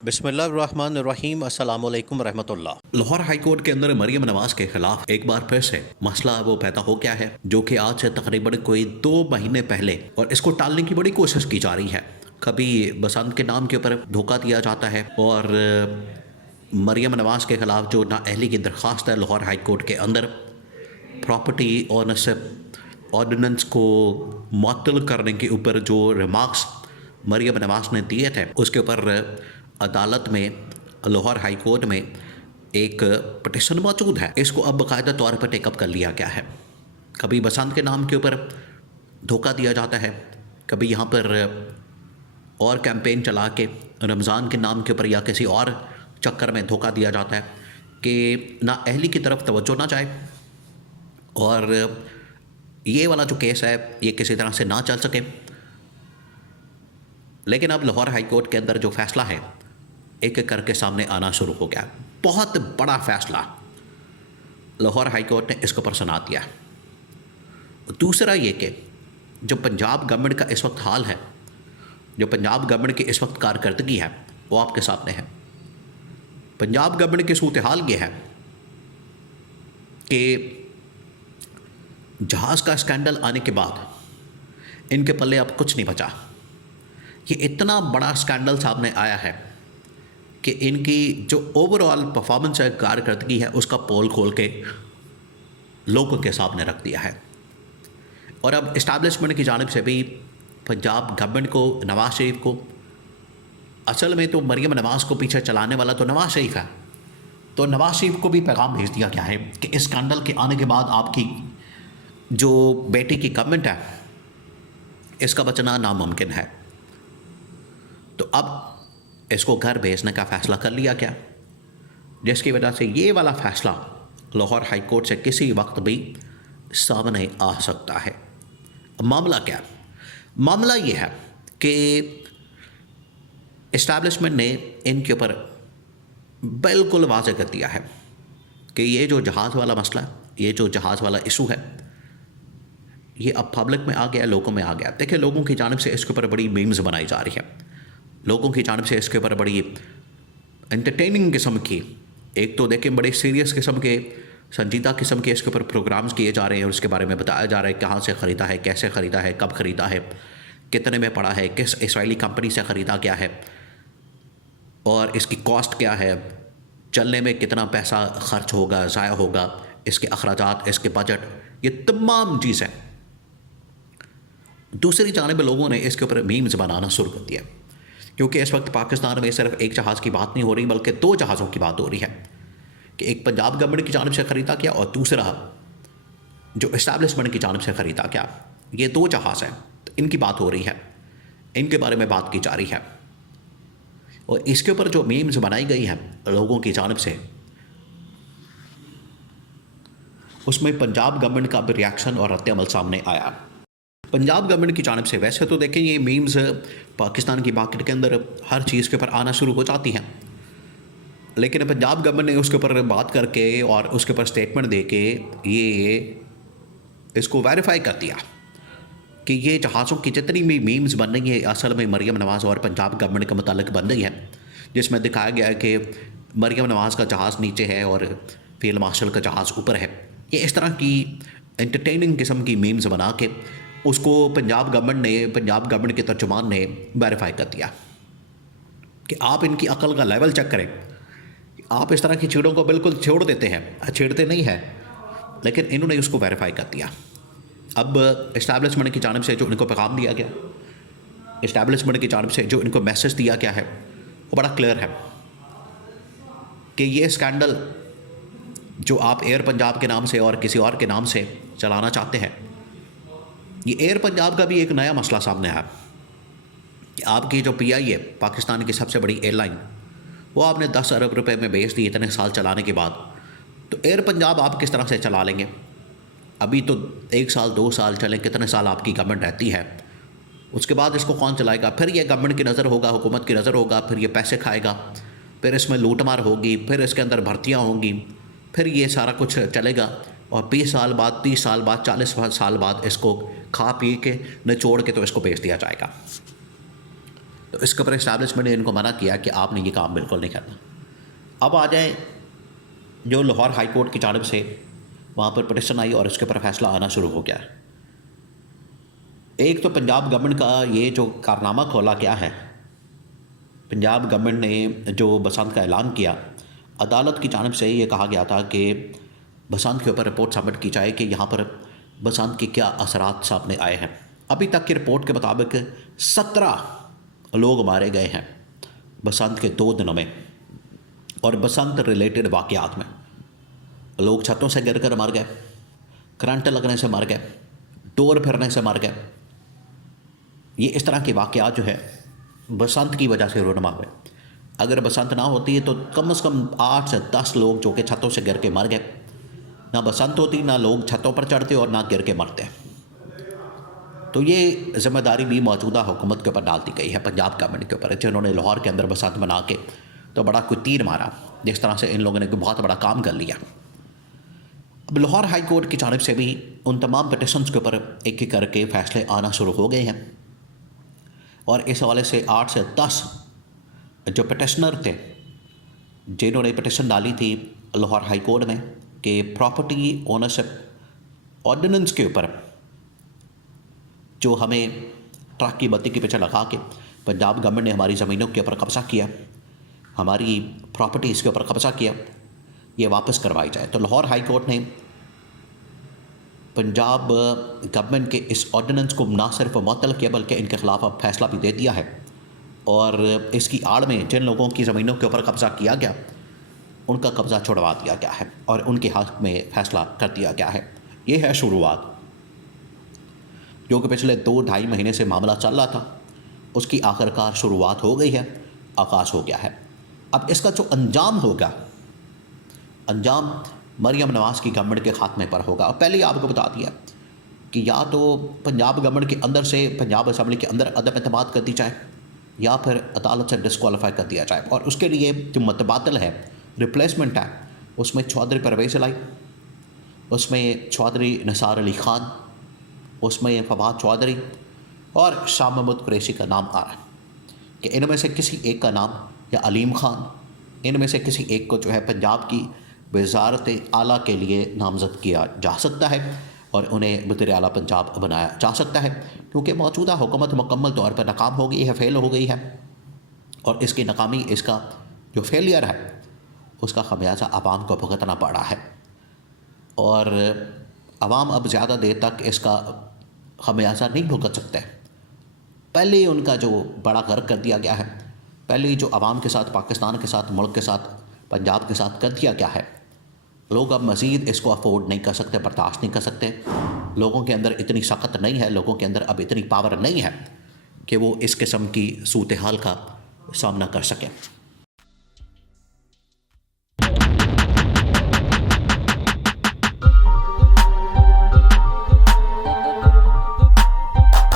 बिस्मिल्लाहिर्रहमानिर्रहीम अस्सलाम वालेकुम रहमतुल्लाह। लाहौर हाई कोर्ट के अंदर मरियम नवाज के खिलाफ एक बार फिर से मसला वो पैदा हो गया है, जो कि आज से तकरीबन कोई 2 महीने पहले, और इसको टालने की बड़ी कोशिश की जा रही है। कभी बसंत के नाम के ऊपर धोखा दिया जाता है और मरियम नवाज के खिलाफ जो नाअहली की दरख्वास्त है लाहौर हाई कोर्ट के अंदर, प्रॉपर्टी ऑनरशिप ऑर्डिनेंस को मुअत्तल करने के ऊपर जो रिमार्क्स मरियम नवाज ने दिए थे, उसके ऊपर अदालत में, लाहौर हाई कोर्ट में एक पटिशन मौजूद है। इसको अब बाकायदा तौर पर टेकअप कर लिया गया है। कभी बसंत के नाम के ऊपर धोखा दिया जाता है, कभी यहाँ पर और कैंपेन चला के रमज़ान के नाम के ऊपर या किसी और चक्कर में धोखा दिया जाता है कि नाअहली की तरफ तवज्जो ना जाए और ये वाला जो केस है ये किसी तरह से ना चल सके। लेकिन अब लाहौर हाई कोर्ट के अंदर जो फैसला है एक एक करके सामने आना शुरू हो गया। बहुत बड़ा फैसला लाहौर हाई कोर्ट ने इसके ऊपर सुना दिया। दूसरा ये कि जो पंजाब गवर्नमेंट का इस वक्त हाल है, जो पंजाब गवर्नमेंट की इस वक्त कारकर्दगी है, वो आपके सामने है। पंजाब गवर्नमेंट की सूरत हाल ये है कि जहाज़ का स्कैंडल आने के बाद इनके पल्ले अब कुछ नहीं बचा। ये इतना बड़ा स्कैंडल सामने आया है कि इनकी जो ओवरऑल परफॉर्मेंस है, कारकर्दगी है, उसका पोल खोल के लोगों के सामने रख दिया है। और अब इस्टेब्लिशमेंट की जानिब से भी पंजाब गवर्नमेंट को, नवाज शरीफ को, असल में तो मरियम नवाज को पीछे चलाने वाला तो नवाज शरीफ है, तो नवाज शरीफ को भी पैगाम भेज दिया गया है कि इस स्कैंडल के आने के बाद आपकी जो बेटी की गवर्नमेंट है, इसका बचना नामुमकिन है। तो अब इसको घर भेजने का फ़ैसला कर लिया गया, जिसकी वजह से ये वाला फ़ैसला लाहौर हाई कोर्ट से किसी वक्त भी सामने आ सकता है। मामला क्या? मामला ये है कि इस्टेब्लिशमेंट ने इनके ऊपर बिल्कुल वाज़ेह कर दिया है कि ये जो जहाज़ वाला मसला, ये जो जहाज़ वाला इशू है, ये अब पब्लिक में आ गया, लोगों में आ गया। देखिए, लोगों की जानिब से इसके ऊपर बड़ी मीम्स बनाई जा रही है, लोगों की जानिब से इसके ऊपर बड़ी एंटरटेनिंग किस्म की, एक तो देखिए बड़े सीरियस किस्म के, संजीदा किस्म के इसके ऊपर प्रोग्राम्स किए जा रहे हैं और उसके बारे में बताया जा रहा है कहाँ से ख़रीदा है, कैसे ख़रीदा है, कब ख़रीदा है, कितने में पड़ा है, किस इसराइली कंपनी से ख़रीदा गया है और इसकी कॉस्ट क्या है, चलने में कितना पैसा ख़र्च होगा, ज़ाया होगा, इसके अखराजात, इसके बजट, ये तमाम चीज़ें। दूसरी जानिब लोगों ने इसके ऊपर मीम्स बनाना शुरू कर दिया, क्योंकि इस वक्त पाकिस्तान में सिर्फ एक जहाज़ की बात नहीं हो रही, बल्कि 2 जहाज़ों की बात हो रही है कि एक पंजाब गवर्नमेंट की जानिब से ख़रीदा गया और दूसरा जो इस्टेब्लिशमेंट की जानिब से ख़रीदा गया। ये 2 जहाज़ हैं, तो इनकी बात हो रही है, इनके बारे में बात की जा रही है। और इसके ऊपर जो मीम्स बनाई गई हैं लोगों की जानिब से, उसमें पंजाब गवर्नमेंट का भी रिएक्शन और रद्द अमल सामने आया। पंजाब गवर्नमेंट की जानिब से वैसे तो देखें ये मीम्स पाकिस्तान की मार्केट के अंदर हर चीज़ के ऊपर आना शुरू हो जाती हैं, लेकिन पंजाब गवर्नमेंट ने उसके ऊपर बात करके और उसके ऊपर स्टेटमेंट दे के ये इसको वेरीफाई कर दिया कि ये जहाज़ों की जितनी भी मीम्स बन रही है असल में मरियम नवाज़ और पंजाब गवर्नमेंट के मुतालिक बन रही है, जिसमें दिखाया गया है कि मरियम नवाज़ का जहाज़ नीचे है और फील्ड मार्शल का जहाज़ ऊपर है। ये इस तरह की एंटरटेनिंग किस्म की मीम्स बना के उसको पंजाब गवर्नमेंट के तर्जुमान ने वेरीफाई कर दिया कि आप इनकी अकल का लेवल चेक करें। आप इस तरह की चीज़ों को बिल्कुल छोड़ देते हैं, छेड़ते नहीं हैं, लेकिन इन्होंने उसको वेरीफाई कर दिया। अब इस्टेब्लिशमेंट की जानिब से जो इनको पैगाम दिया गया, इस्टेब्लिशमेंट की जानिब से जो इनको मैसेज दिया गया है, वो बड़ा क्लियर है कि ये स्कैंडल जो आप एयर पंजाब के नाम से और किसी और के नाम से चलाना चाहते हैं, ये एयर पंजाब का भी एक नया मसला सामने आया कि आपकी जो PI है, पाकिस्तान की सबसे बड़ी एयरलाइन, वो आपने 10 अरब रुपए में बेच दी इतने साल चलाने के बाद, तो एयर पंजाब आप किस तरह से चला लेंगे? अभी तो 1 साल 2 साल चले, कितने साल आपकी गवर्नमेंट रहती है, उसके बाद इसको कौन चलाएगा? फिर ये गवर्नमेंट की नज़र होगा, हुकूमत की नज़र होगा, फिर ये पैसे खाएगा, फिर इसमें लूटमार होगी, फिर इसके अंदर भर्तियाँ होंगी, फिर ये सारा कुछ चलेगा और 20 साल बाद, 30 साल बाद, 40 साल बाद इसको खा पी के निचोड़ के तो इसको बेच दिया जाएगा। तो इसके ऊपर इस्टेब्लिशमेंट ने इनको मना किया कि आपने ये काम बिल्कुल नहीं करना। अब आ जाए जो लाहौर हाई कोर्ट की जानिब से वहाँ पर पिटिशन आई और उसके ऊपर फैसला आना शुरू हो गया। एक तो पंजाब गवर्नमेंट का ये जो कारनामा खोला गया है, पंजाब गवर्नमेंट ने जो बसंत का ऐलान किया, अदालत की जानिब से ये कहा गया था कि बसंत के ऊपर रिपोर्ट सबमिट की जाए कि यहाँ पर बसंत के क्या असरात सामने आए हैं। अभी तक की रिपोर्ट के मुताबिक 17 लोग मारे गए हैं बसंत के 2 दिनों में, और बसंत रिलेटेड वाक़यात में लोग छतों से गिर कर मर गए, करंट लगने से मर गए, डोर फिरने से मर गए। ये इस तरह के वाक़यात जो है बसंत की वजह से रोनमा हुए। अगर बसंत ना होती है तो कम से कम 8 से 10 लोग जो कि छतों से गिर के मर गए। ना बसंत होती, ना लोग छतों पर चढ़ते और ना गिर के मरते। तो ये ज़िम्मेदारी भी मौजूदा हुकूमत के ऊपर डाल दी गई है, पंजाब गवर्नमेंट के ऊपर, जिन्होंने लाहौर के अंदर बसंत बना के तो बड़ा कोई तीर मारा, जिस तरह से इन लोगों ने कोई बहुत बड़ा काम कर लिया। अब लाहौर हाई कोर्ट की जानिब से भी उन तमाम पिटिशन्स के ऊपर एक एक करके फ़ैसले आना शुरू हो गए हैं, और इस हवाले से 8 से 10 जो पिटिशनर थे जिन्होंने पिटिशन डाली थी लाहौर हाई कोर्ट में कि प्रॉपर्टी ओनरशिप ऑर्डिनेंस के ऊपर जो हमें ट्रक की बत्ती के पीछे लगा के पंजाब गवर्नमेंट ने हमारी ज़मीनों के ऊपर कब्ज़ा किया, हमारी प्रॉपर्टीज़ के ऊपर कब्ज़ा किया, ये वापस करवाई जाए। तो लाहौर हाई कोर्ट ने पंजाब गवर्नमेंट के इस ऑर्डिनेंस को ना सिर्फ मुअत्तल किया बल्कि इनके ख़िलाफ़ अब फैसला भी दे दिया है, और इसकी आड़ में जिन लोगों की ज़मीनों के ऊपर कब्ज़ा किया गया उनका कब्ज़ा छुड़वा दिया गया है और उनके हक़ में फ़ैसला कर दिया गया है। ये है शुरुआत, जो कि पिछले 2-2.5 महीने से मामला चल रहा था, उसकी आखिरकार शुरुआत हो गई है, आगाज़ हो गया है। अब इसका जो अंजाम होगा, अंजाम मरियम नवाज़ की गवर्नमेंट के खात्मे पर होगा। और पहले ही आपको बता दिया कि या तो पंजाब गवर्नमेंट के अंदर से पंजाब असम्बली के अंदर अदम एतमाद कर दी जाए या फिर अदालत से डिस्क्वालीफाई कर दिया जाए, और उसके लिए जो मतबादल है, रिप्लेसमेंट है, उसमें चौधरी परवेज़ इलाही, उसमें चौधरी निसार अली ख़ान, उसमें फवाद चौधरी और शाह महमूद कुरैशी का नाम आ रहा है कि इनमें से किसी एक का नाम, या अलीम ख़ान, इनमें से किसी एक को जो है पंजाब की वज़ारत आला के लिए नामज़द किया जा सकता है और उन्हें वज़ीर आला पंजाब बनाया जा सकता है, क्योंकि मौजूदा हुकूमत मुकम्मल तौर पर नाकाम हो गई है, फ़ेल हो गई है, और इसकी नाकामी, इसका जो फेलियर है उसका खमियाजा आवाम को भुगतना पड़ा है, और आवाम अब ज़्यादा देर तक इसका खमियाजा नहीं भुगत सकते। पहले ही उनका जो बड़ा गर्क कर दिया गया है, पहले ही जो आवाम के साथ, पाकिस्तान के साथ, मुल्क के साथ, पंजाब के साथ कर दिया गया है, लोग अब मज़ीद इसको अफोर्ड नहीं कर सकते, बर्दाश्त नहीं कर सकते। लोगों के अंदर इतनी सख्त नहीं है, लोगों के अंदर अब इतनी पावर नहीं है कि वो इस किस्म की सूरत हाल का सामना कर सकें।